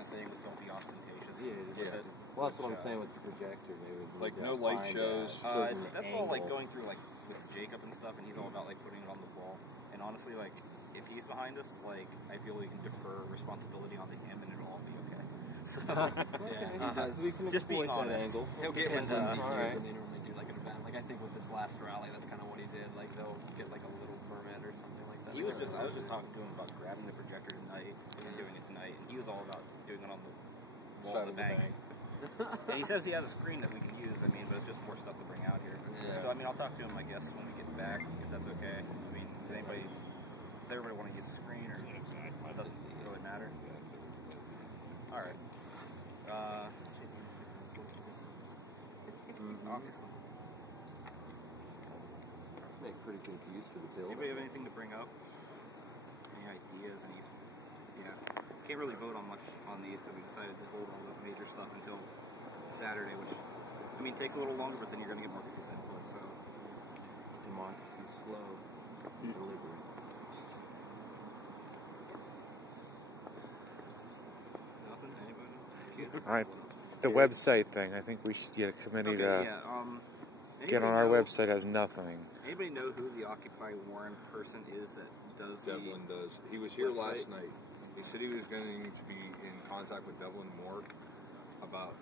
kind of saying was don't be ostentatious. Yeah. Well, that's what I'm saying with the projector. Like no light shows. That's all like going through like with Jacob and stuff, and he's all about like putting it on the wall. And honestly, like if he's behind us, like I feel we can defer responsibility onto him, and it'll all be okay. So we can just being exploit that honest. angle. He'll get with Lindsay Alright. and they normally do like an event. Like I think with this last rally, that's kind of what he did. Like they'll get like a little permit or something like that. I was just talking to him about grabbing the projector tonight and doing it tonight, and he was all about doing it on the wall of the bank. And he says he has a screen that we can use. I mean, but it's just more stuff to bring out here. Yeah. So I mean, I'll talk to him, I guess, when we get back, if that's okay. I mean, does everybody want to use the screen, or does it really matter? All right. Obviously. Make pretty good use for the building. Anybody have anything to bring up? Any ideas? Can't really vote on much on these because we decided to hold all the major stuff until Saturday, which I mean takes a little longer, but then you're going to get more people's input. So democracy's slow, deliberate. Nothing. Anybody? All right. The website thing. I think we should get a committee to get on our website. Has nothing. Anybody know who the Occupy Warren person is that does Devlin does. He was here last night. He said he was going to be in contact with Devlin Moore about.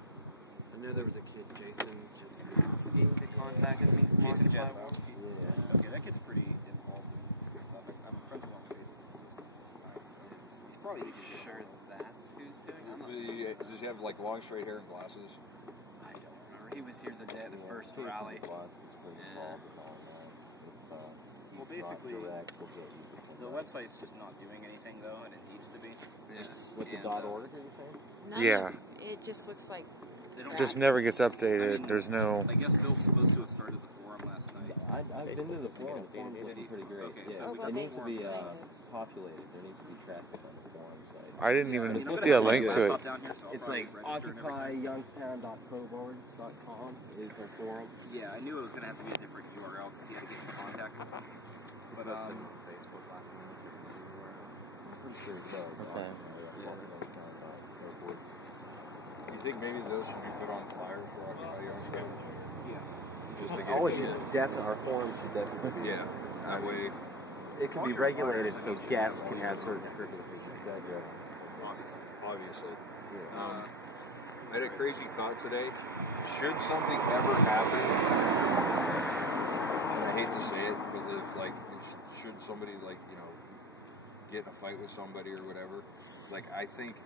I know there was a kid, Jason Jankowski, that contacted me. Jason Jankowski. Yeah. Okay, that kid's pretty involved in stuff. I'm friends with him on Facebook. It's probably easy to Sure, that's who's doing it. Does he have like long straight hair and glasses? I don't remember. He was here the day of the first rally. Well, basically, the website's just not doing anything though, and it needs to be. With the .org, are you saying? No, Yeah. It just looks like. Just never gets updated. I mean, There's no. I guess Bill's supposed to have started the forum last night. I've been to the forum. The forum's looking pretty great. Okay, Yeah, so it needs to be populated. There needs to be traffic on the forum site. I didn't even see a link to it. It's like occupyyoungstown.proboards.com is our forum. Yeah, I knew it was going to have to be a different URL because he had to get in contact with him. But Facebook last night. I'm pretty sure it does. Okay. Do you think maybe those should be put on flyers for Occupy Youngstown? yeah. Just to get Always, our forums should definitely be. Yeah, that way. It can be regulated so guests can have certain privileges. Obviously. I had a crazy thought today. Should something ever happen, and I hate to say it, but should somebody get in a fight with somebody or whatever, I think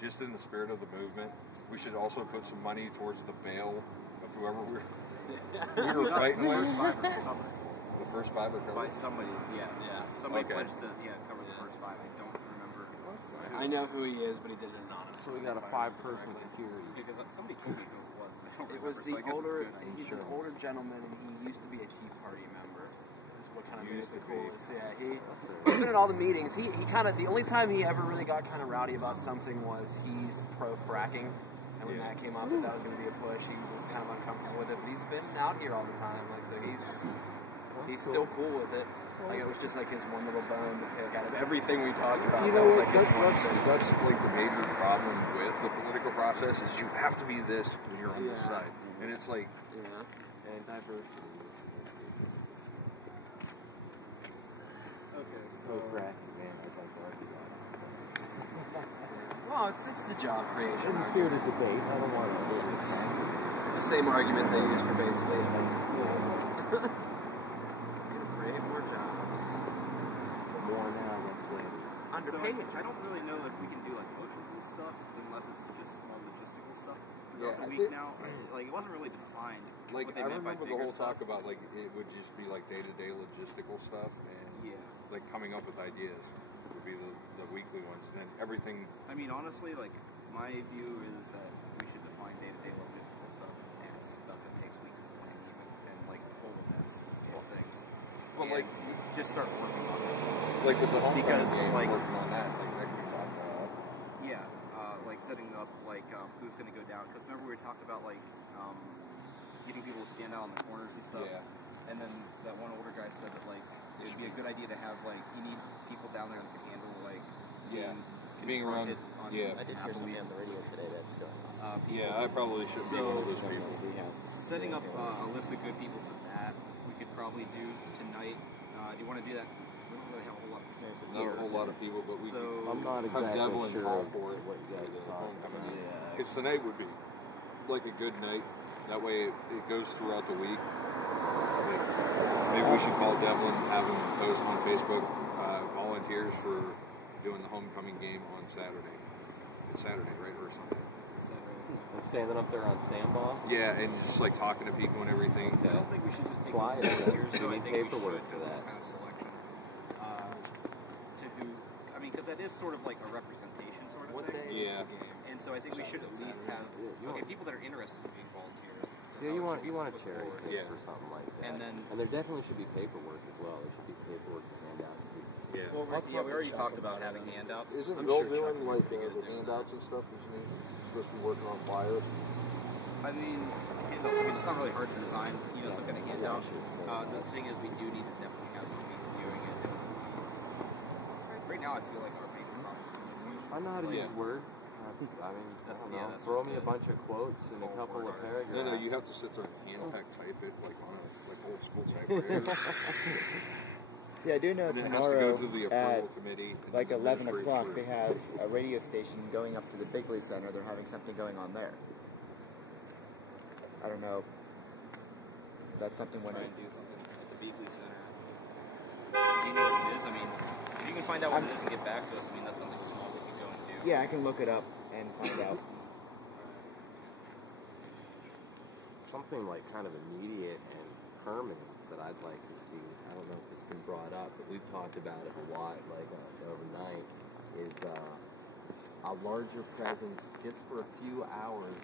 just in the spirit of the movement, we should also put some money towards the bail of whoever we were fighting with. The first 5 are covered? By somebody, yeah. Somebody pledged to cover the first 5. I don't remember. I know who he is, but he did it anonymous. So we got a 5-person security. Because somebody told me who it was. I don't It was remember, the older. He's He's an older gentleman, and he used to be a Tea Party member. Is what kind of made it the coolest. Yeah, he's been at all the meetings. He kind of the only time he ever really got kind of rowdy about something was he's pro fracking, and when that came up that was going to be a push, he was kind of uncomfortable with it. But he's been out here all the time, so he's still cool with it. Like it was just like his one little bone to pick out of everything we talked about. You know, that's like the major problem with the political process is you have to be this when you're on this side, and it's like and diversity. Okay, So cracking, man. I'd like to argue about it. Well, it's the job creation. In the spirit of debate, I don't want to do this. It's the same argument they use for basically create more jobs. But more now against later. Underpaid. I don't really know if we can do motions and stuff unless it's just small logistical stuff. Yeah, a week now, it wasn't really defined. Like what they I meant by remember the bigger whole talk stuff. about it would just be day-to-day logistical stuff and coming up with ideas would be the weekly ones, and then everything. I mean, honestly, my view is that we should define day-to-day logistical stuff as stuff that takes weeks to plan, even and full events and things. Well, and just start working on it. Like with the home because working on that, that can be talked about. Yeah, setting up who's going to go down. Because remember we talked about getting people to stand out on the corners and stuff. Yeah. And then that one older guy said that it would be a good idea to have you need people down there that can handle being being around. On, Yeah, I did hear something on the radio today that's going on. yeah, I probably should be one of those people. Setting up a list of good people for that, we could probably do tonight. Do you want to do that? We don't really have a whole lot of people. Not a whole lot of people, but we I'm not have exactly Devlin sure call for it. what you guys are talking about. Because tonight would be like a good night. That way it goes throughout the week. Maybe we should call Devlin, have him post on Facebook volunteers for doing the homecoming game on Saturday. It's Saturday, right? Or Sunday. And standing up there on standby? Yeah, and just like talking to people and everything. I don't think we should just take Flyers. volunteers. Do we I need think we paperwork should for do that? some kind of selection to who. I mean, because that is sort of like a representation sort of thing. Yeah. And so I think we should at least have people that are interested in being volunteers. Yeah, you want a cherry pick Yeah. or something like that. And then there definitely should be paperwork as well. There should be paperwork to hand out to people. Yeah. well, we already talked about having handouts. Isn't I'm Bill sure Chuck doing would like be good the at doing handouts and stuff? Isn't he supposed to be working on flyers? I mean, handouts. I mean, it's not really hard to design. You know, some kind of handout. The thing is, we do need to definitely have some people doing it. Right now, I feel like our main problem is I know how to use Word. I mean, That's- I don't know. that's Throw just me a bunch of quotes and a couple of paragraphs. No, you have to sit there and hand type it like on a old school typewriter. See, I do know And it has to go tomorrow to the at approval committee. and like then 11 administrative o'clock approve. they have a radio station going up to the Bigley Center. They're having something going on there. I don't know. That's something when try I... and do something at the Beasley Center. Do you know what it is? I mean, if you can find out what it is and get back to us, I mean, that's something small we could go and do. Yeah, I can look it up and find out. Something like kind of immediate and permanent that I'd like to see. I don't know if it's been brought up, but we've talked about it a lot, like overnight, is a larger presence just for a few hours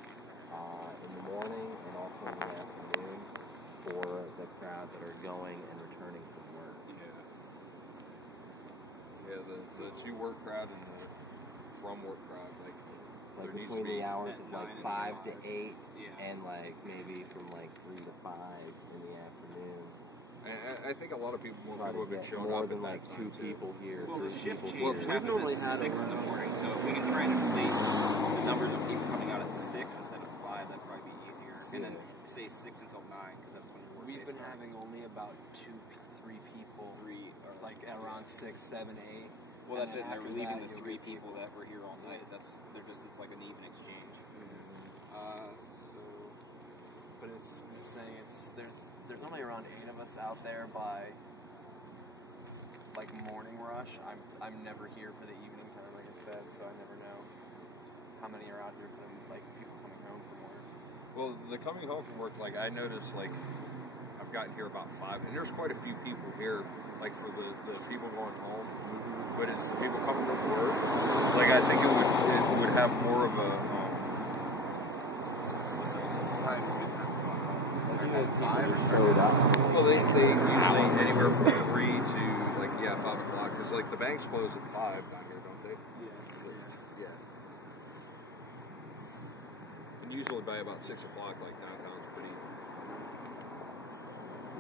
in the morning and also in the afternoon for the crowd that are going and returning from work. Yeah, the to work crowd and the from work crowd, like Like there needs between to be the hours of 9 like and 5 to 8 Yeah. and like maybe from like 3 to 5 in the afternoon. I think a lot of people, more Try people to have been get showing more up than at like that 2 time, too. people here, Well, the 3 shift people change here. happens at 6 in the morning, so if we can try and inflate the numbers of people coming out at 6 instead of 5, that'd probably be easier. And then say 6 until 9, because that's when your work We've day been starts. having only about 3 people, like at around 6, 7, 8. Well, that's it. And And they're after leaving that, the you'll 3 get people that were here all night. It's like an even exchange. But it's just saying there's only around 8 of us out there by like morning rush. I'm never here for the evening time, like I said, so I never know how many are out here for like people coming home from work. Well, the coming home from work, like I noticed, like I've gotten here about 5, and there's quite a few people here, like for the people going home. But it's the people coming to work. Like I think it would have more of a. Well, they usually anywhere from 3 to like 5 o'clock. Cause like the banks close at 5 down here, don't they? Yeah. And usually by about 6 o'clock, like downtown's pretty.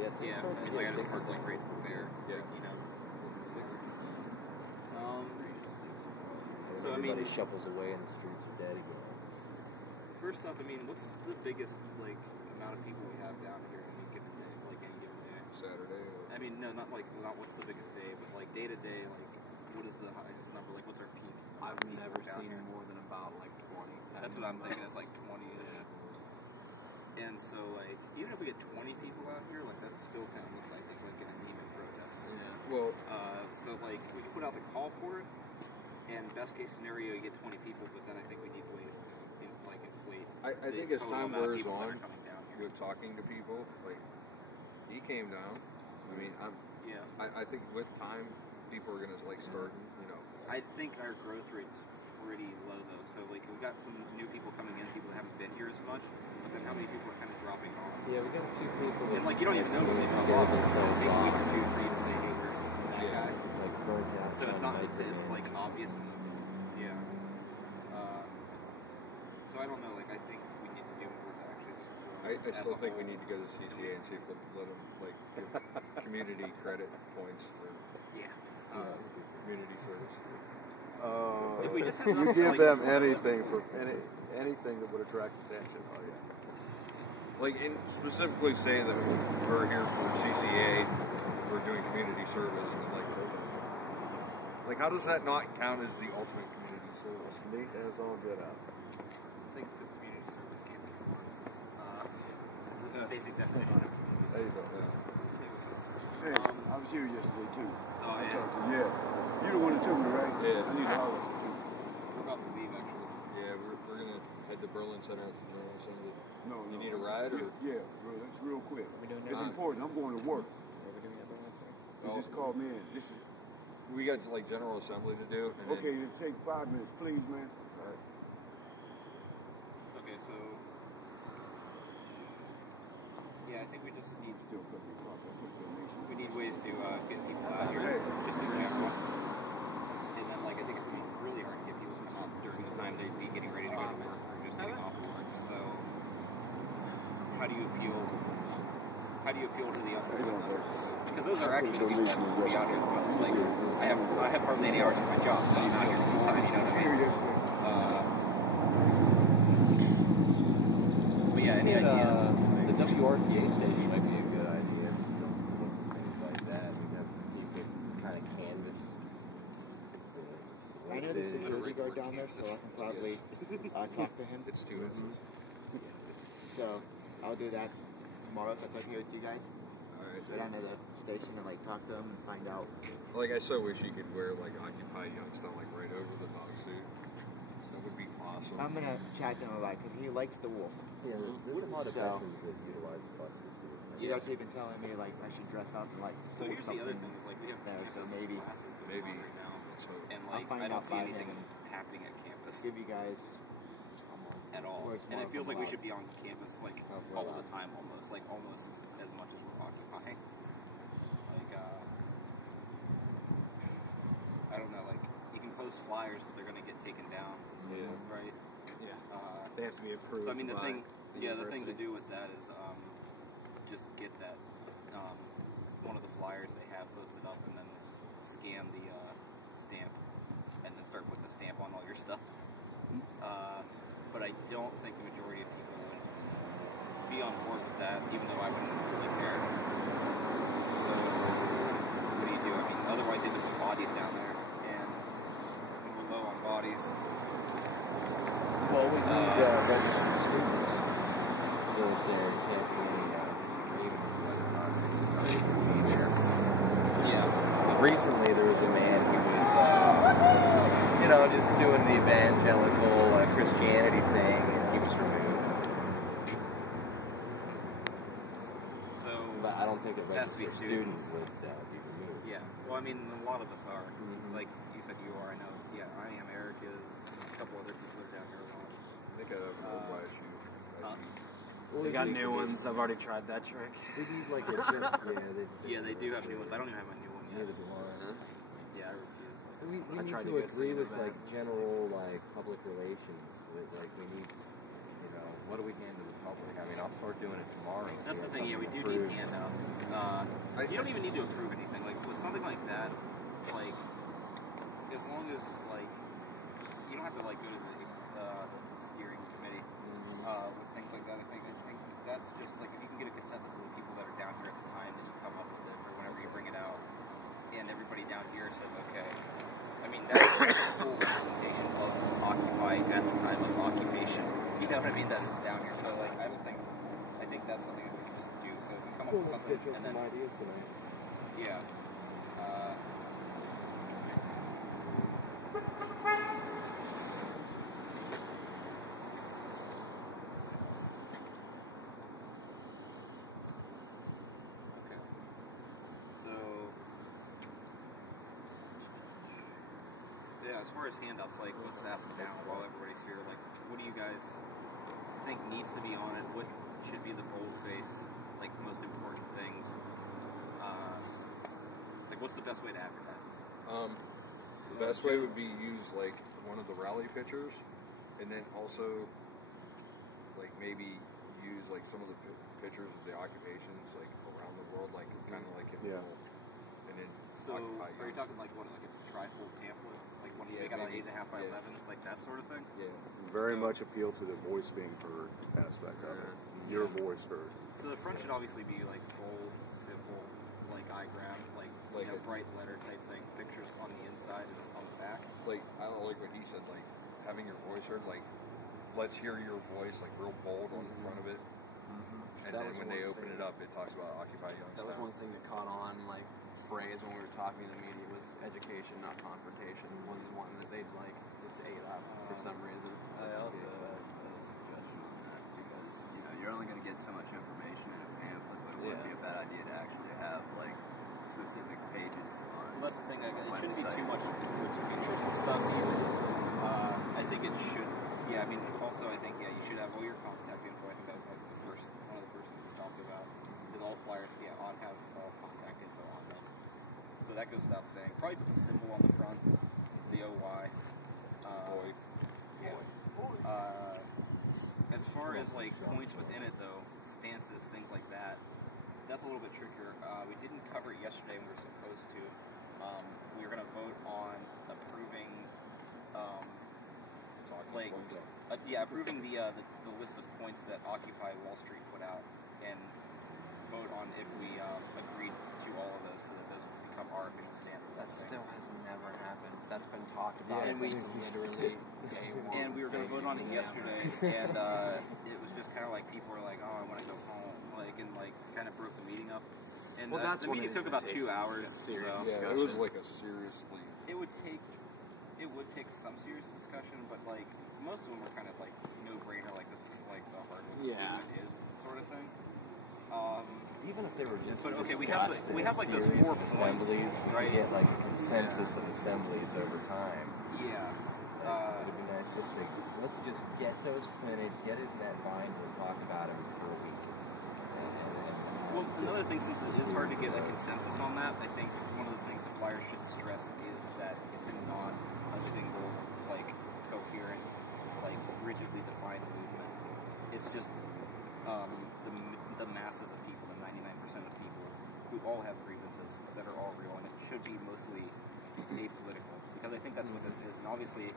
Yeah, it's like I just parked like right there. Yeah. You know, 6. So I mean, Everybody shuffles away and the streets are dead again. first off, I mean, what's the biggest like amount of people we have down here any given day? Like any given day? Saturday. I mean, no, not what's the biggest day, but like day to day, like what is the highest number? Like what's our peak? I've Peak never down seen here? more than about like 20. That's what I'm thinking. It's like 20. And so, like, even if we get 20 people out here, like that still kind of looks, I think, like an anemic protest. Yeah. Well, So like we can put out the call for it, and best case scenario, you get 20 people, but then I think we need ways to inflate. I think the as total time amount of wears people that on, are coming down here. with talking to people, like he came down. I mean, Yeah. I think with time, people are gonna like start. You know, I think our growth rate's pretty low though. So like we got some new people coming in, people that haven't been here as much, but then how many people are kind of dropping off? Yeah, we got a few people that And like you don't even know when they drop off. It's gonna take a week or 2 for you to say, hey, where's that guy? like burnt out. So it's not it's like obvious enough. Yeah. So I don't know. Like I think we need to do more to actually just. I still think we need to go to CCA and see if they'll let them like give community credit points for Yeah. community service. If we just have You enough, give like, them anything for anything that would attract attention. Oh yeah. Like, and specifically say that we're here for CCA, we're doing community service, and like, like, how does that not count as the ultimate community service? Neat as all get out. I think because community service came from the basic definition of community There you go. service. Hey, I was here yesterday too. Oh, I yeah. talked to you. Yeah. You're the one that took me, right? Yeah. I need to holler. We're about to leave, actually. Yeah, we're gonna head to Berlin Center tomorrow. So No, you no. need a ride, or Yeah, bro, that's real quick. we doing It's that? important. I'm going to work. What are we doing at Berlin Center? You just called me in. This is, we got like General Assembly to do. And okay, it'll take 5 minutes, please, man. Okay, so... Yeah, I think we just need... Still put me copy. I put donation. We need ways to get people out here, just in general. And then, like, I think it's going to be really hard to get people to come out during the time they'd be getting ready to go to work or just getting off of work. So, how do you appeal to the other? Because those are actually the people that will be out here the most. Like, I have hardly any hours for my job, so I'm out here all the time, you know what I mean? But yeah, any ideas? The WRTA station might be a good idea. Things like that. You could kind of canvas. I know there's a security guard down there, so I can probably talk to him. it's 2 S's. So I'll do that tomorrow if that's okay with you guys. Alright. Go down to the station and like talk to him and find out. Like, I so wish you could wear like Occupy Youngstown like right over the dog suit. That would be awesome. I'm gonna chat to him about it because he likes the wolf. Yeah, there's a lot of So- veterans that utilize buses too. He's actually been telling me like I should dress up and like. So here's the other something thing, is like we have there, so campus maybe classes going Maybe. on right now. So, And I'll like, find I don't out see by anything him happening at campus give you guys. at all. Or And it feels like we tomorrow should be on campus like we're all allowed. the time almost. Like almost as much as we're occupying. Like, I don't know, like, you can post flyers, but they're going to get taken down. Yeah. Right? Yeah. They have to be approved. So I mean, the by thing, the thing to university. do with that is just get that one of the flyers they have posted up, and then scan the stamp, and then start putting the stamp on all your stuff. But I don't think the majority of people would be on board with that, even though I wouldn't really care. So what do you do? I mean, otherwise you have to put bodies down there, and when we're low on bodies. Well, we need registered students, so that there can't be any disagreements whether or not they are able to be there. Yeah. Recently, there was a man who was, just doing the evangelical Christianity thing, and he was removed. So But I don't think that has to be registered students. students would be removed. yeah. Well, I mean, a lot of us are. Mhm. Like you said, you are. I know. Yeah, I am. Eric is. A couple other people are down here a lot. I think I have an old last shoe. Well, They got we- new ones. I've already tried that trick. They need like a gym. Yeah, they do have new ones. I don't even have my new one yet. Neither do I. Yeah, I refuse. We I need tried to to get agree some with of like that. general public relations. Like we need, what do we hand to the public? I mean, I'll start doing it tomorrow. if That's the have thing. Yeah, we do something need approved. handouts. You don't even need to approve anything. Like with something like that, like as long as like you don't have to like go to the steering committee with things like that. I think that's just like if you can get a consensus of the people that are down here at the time that you come up with it or whenever you bring it out, and everybody down here says okay. I mean that's a full representation of Occupy at the time of occupation. You know what I mean? That is down here. So like I think that's something that we should just do. So if we come up with Let's something get and then some ideas tonight. yeah. Okay. So, yeah, as far as handouts, like, let's ask now while everybody's here, like, what do you guys think needs to be on it? What should be the boldface, like, most important things? Like, what's the best way to advertise this? The best way would be use like one of the rally pictures, and then also like maybe use like some of the pictures of the occupations like around the world, like kind of like in Yeah. and then So, Occupy are you Youngstown. talking like what, like a trifold pamphlet? Like, when you make it on 8.5 by 11, like that sort of thing. Yeah. Very much appeal to the voice being heard aspect of it. Your voice heard. So the front should obviously be like bold, simple, like eye grab, like you know, bright letter type thing. Pictures on the inside and on the back. Like I don't like what he said. Like having your voice heard. Like let's hear your voice. Like real bold on the front of it. And then when they open it up, it talks about Occupy Youngtown. That was one thing that caught on, like, phrase when we were talking to the media was education, not confrontation, was one that they'd like to say that for some reason. I also have a suggestion on that because, you know, you're only going to get so much information in a pamphlet, but it wouldn't be a bad idea to actually have, like, specific pages on Well, that's the thing. It shouldn't be too much pictures and stuff either. I think it should. Yeah, I mean, also I think you should have all your contact info. I think that was one of the first things we talked about. Is all flyers on have all contact info on them. So that goes without saying. Probably put the symbol on the front, the OY. As far as like points within it though, stances, things like that, that's a little bit trickier. We didn't cover it yesterday when we were supposed to. We were going to vote on approving, approving the list of points that Occupy Wall Street put out, and vote on if we agreed to all of those so that those would become our official stances. That still has never happened. That's been talked about since literally day one. And we were going to vote on it yesterday, and it was just kind of like people were like, "Oh, I want to go home," and kind of broke the meeting up. And the meeting took about 2 hours. Yeah, it was like a seriously. It would take some serious discussion, but like most of them were kind of like no-brainer. Like this is like the hardest movement is sort of thing. Even if they were just we have like those 4 points, assemblies, we right? could get like a consensus of assemblies over time. Yeah. It'd be nice just to let's just get those printed, get it in that binder, and talk about it for a week. Well, another thing, since it is hard to get a consensus on that, I think one of the things the flyers should stress is that it's not a single, like, coherent, like, rigidly defined movement. It's just the masses of people, the 99% of people, who all have grievances that are all real, and it should be mostly apolitical, because I think that's what this is, and obviously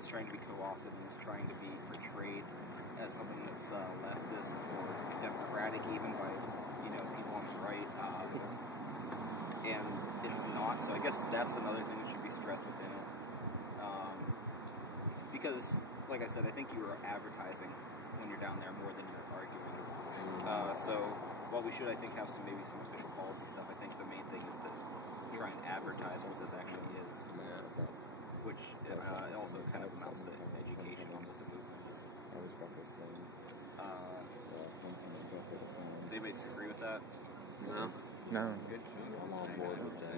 it's trying to be co-opted, and it's trying to be portrayed as something that's leftist or democratic even by people on the right, and it's not. So I guess that's another thing that should be stressed within it, because, like I said, I think you are advertising when you're down there more than you're arguing. So while we should, I think, have some official policy stuff, I think the main thing is to try and advertise what this actually is, which also kind of amounts to education on what the movement is. Does anybody disagree with that? No. Good. I'm on board with that.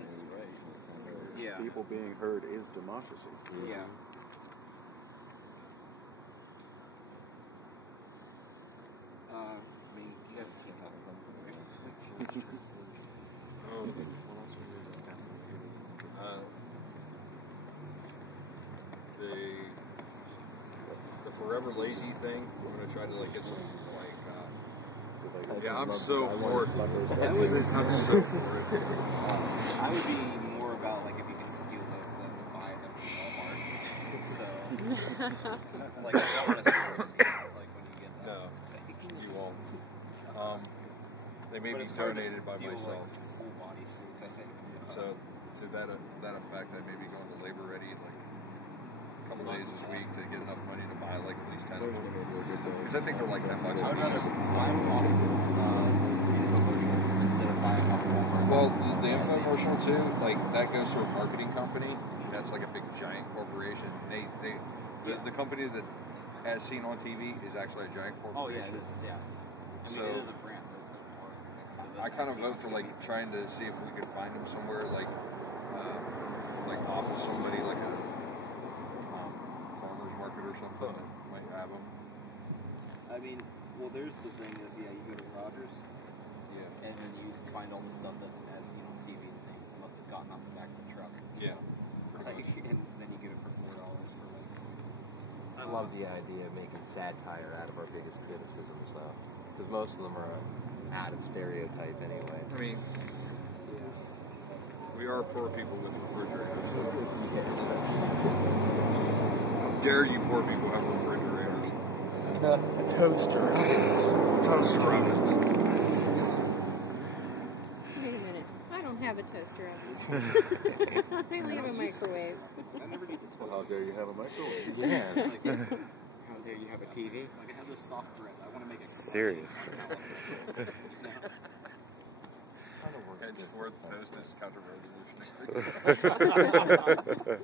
Yeah. People being heard is democracy. Yeah. I mean, you have seen how What else were we discussing? The forever lazy thing. I'm gonna try to get some I'm so for it. I'm so for it. I would be more about if you can steal those and then buy them from Walmart. So, I don't want to see a receipt when you get them. No, you won't. They may be donated by myself. Full body suits, I think. So to that effect, I may be going to Labor Ready a couple days this week to get enough money to buy at least 10 of them. Because I think they're $10 a piece. I would rather buy one infomercial instead of buying a Walmart. Well, the infomercial too, that goes to a marketing company. That's a big giant corporation. The company that as seen on TV is actually a giant corporation. Oh yeah, it is. Yeah. So it is a brand. I kind of vote for trying to see if we could find them somewhere off of somebody a farmer's market or something that might have them. I mean, well, there's the thing is, you go to Rogers, and then you find all the stuff that's as seen on TV that they must have gotten off the back of the truck. Yeah. And then you get it for $4 for I love the idea of making satire out of our biggest criticisms, though, because most of them are out of stereotype anyway. I mean, We are poor people with refrigerators. How dare you poor people have refrigerators? A toaster ovens. Toaster ovens. Wait a minute. I don't have a toaster oven. I only have a microwave. I never need the Well, how dare you have a microwave? Yeah. How dare you have a TV? Like I have this soft bread. I want to make it Serious. Henceforth, toast is counter-revolutionary.